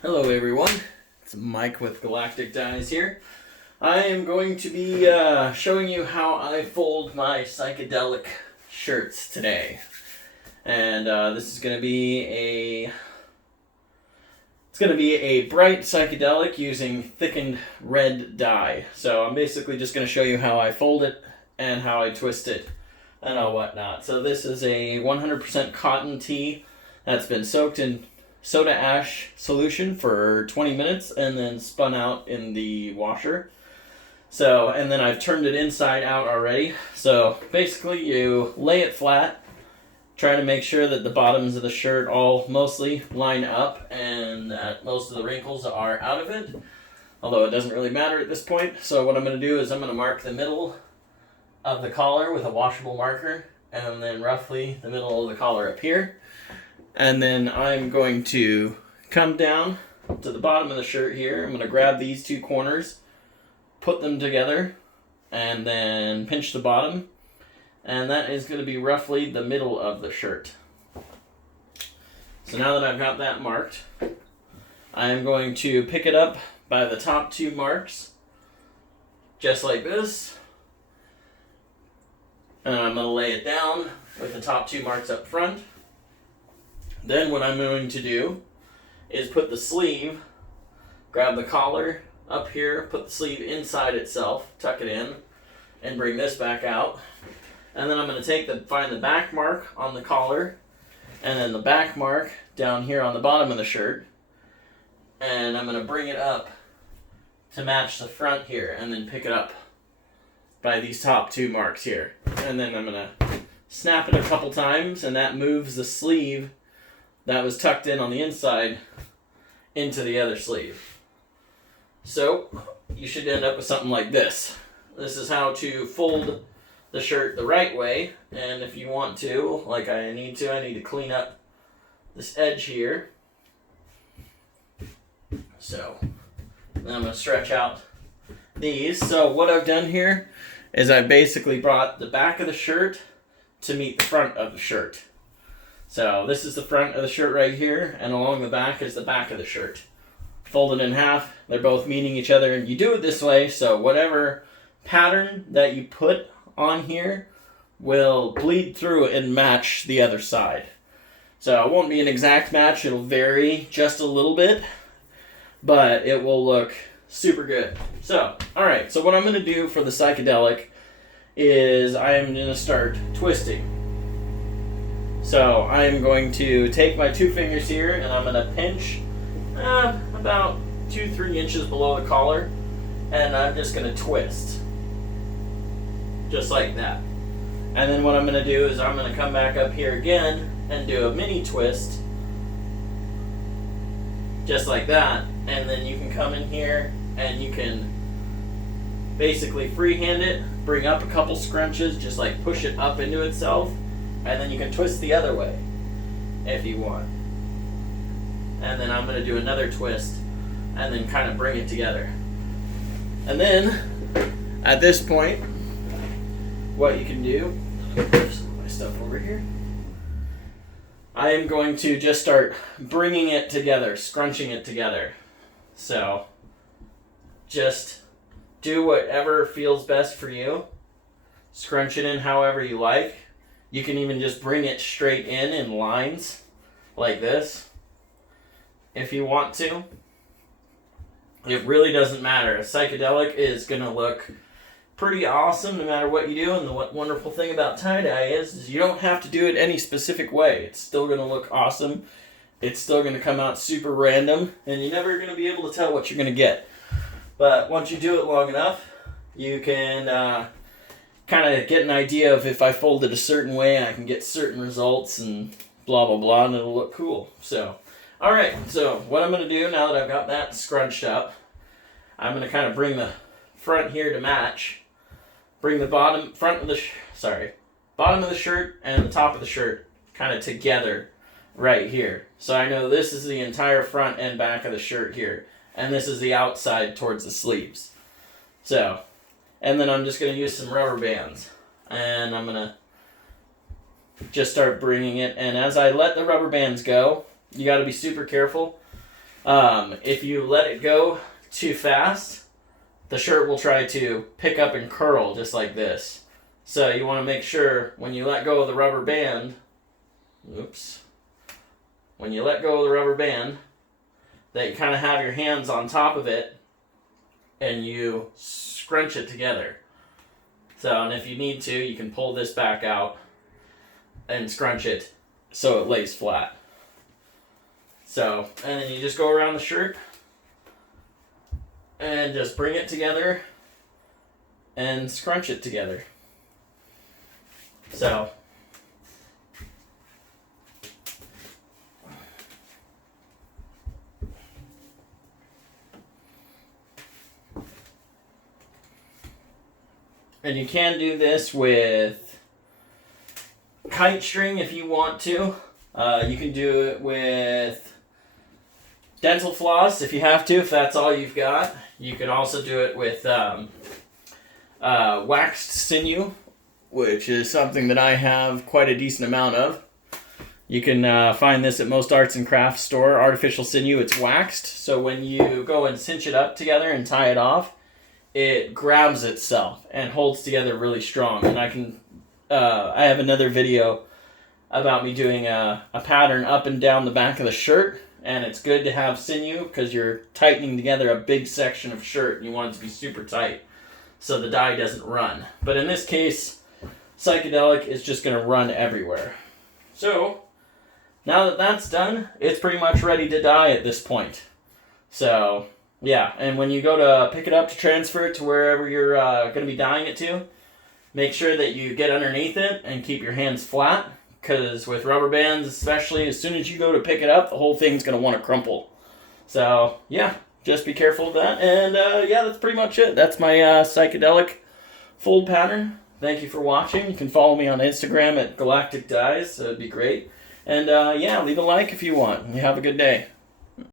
Hello everyone, it's Mike with Galactic Dyes here. I am going to be showing you how I fold my psychedelic shirts today. And this is going to be a bright psychedelic using thickened red dye. So I'm basically just going to show you how I fold it and how I twist it and all whatnot. So this is a 100% cotton tee that's been soaked in soda ash solution for 20 minutes and then spun out in the washer. So, and then I've turned it inside out already. So basically you lay it flat, try to make sure that the bottoms of the shirt all mostly line up and that most of the wrinkles are out of it. Although it doesn't really matter at this point. So what I'm going to do is I'm going to mark the middle of the collar with a washable marker and then roughly the middle of the collar up here. And then I'm going to come down to the bottom of the shirt here. I'm going to grab these two corners, put them together, and then pinch the bottom. And that is going to be roughly the middle of the shirt. So now that I've got that marked, I am going to pick it up by the top two marks, just like this. And I'm going to lay it down with the top two marks up front. Then what I'm going to do is put the sleeve, grab the collar up here, put the sleeve inside itself, tuck it in, and bring this back out. And then I'm going to find the back mark on the collar, and then the back mark down here on the bottom of the shirt. And I'm going to bring it up to match the front here, and then pick it up by these top two marks here. And then I'm going to snap it a couple times, and that moves the sleeve that was tucked in on the inside into the other sleeve. So you should end up with something like this. This is how to fold the shirt the right way. And if you want to, like I need to clean up this edge here. So then I'm going to stretch out these. So what I've done here is I've basically brought the back of the shirt to meet the front of the shirt. So this is the front of the shirt right here, and along the back is the back of the shirt. Folded in half, they're both meeting each other, and you do it this way, so whatever pattern that you put on here will bleed through and match the other side. So it won't be an exact match, it'll vary just a little bit, but it will look super good. So, alright, so what I'm going to do for the psychedelic is I'm going to start twisting. So I'm going to take my two fingers here and I'm going to pinch about 2-3 inches below the collar, and I'm just going to twist. Just like that. And then what I'm going to do is I'm going to come back up here again and do a mini twist. Just like that. And then you can come in here and you can basically freehand it, bring up a couple scrunches, just like push it up into itself. And then you can twist the other way if you want. And then I'm going to do another twist and then kind of bring it together. And then at this point, what you can do, put some of my stuff over here. I am going to just start bringing it together, scrunching it together. So just do whatever feels best for you. Scrunch it in however you like. You can even just bring it straight in lines like this if you want to. It really doesn't matter. A psychedelic is going to look pretty awesome no matter what you do. And the wonderful thing about tie-dye is you don't have to do it any specific way. It's still going to look awesome. It's still going to come out super random. And you're never going to be able to tell what you're going to get. But once you do it long enough, you can kind of get an idea of if I fold it a certain way, I can get certain results and blah, blah, blah, and it'll look cool. So, alright, so what I'm going to do now that I've got that scrunched up, I'm going to kind of bring the front here to match, bring the bottom of the shirt and the top of the shirt kind of together right here. So I know this is the entire front and back of the shirt here, and this is the outside towards the sleeves. So, and then I'm just going to use some rubber bands. And I'm going to just start bringing it. And as I let the rubber bands go, you got to be super careful If you let it go too fast, the shirt will try to pick up and curl just like this. So you want to make sure when you let go of the rubber band, when you let go of the rubber band, that you kind of have your hands on top of it and you scrunch it together. So, and if you need to, you can pull this back out and scrunch it so it lays flat. So, and then you just go around the shirt and just bring it together and scrunch it together. So, and you can do this with kite string if you want to. You can do it with dental floss if you have to, if that's all you've got. You can also do it with waxed sinew, which is something that I have quite a decent amount of. You can find this at most arts and crafts store. Artificial sinew, it's waxed, so when you go and cinch it up together and tie it off, it grabs itself and holds together really strong. And I have another video about me doing a pattern up and down the back of the shirt, and it's good to have sinew because you're tightening together a big section of shirt and you want it to be super tight so the dye doesn't run. But in this case, Psychedelic is just going to run everywhere. So now that that's done, it's pretty much ready to dye at this point. So yeah, and when you go to pick it up to transfer it to wherever you're going to be dyeing it to, make sure that you get underneath it and keep your hands flat, because with rubber bands especially, as soon as you go to pick it up, the whole thing's going to want to crumple. So yeah, just be careful of that. And yeah, that's pretty much it. That's my Psychedelic Fold pattern. Thank you for watching. You can follow me on Instagram at Galactic Dyes, so it'd be great. And yeah, leave a like if you want. You have a good day.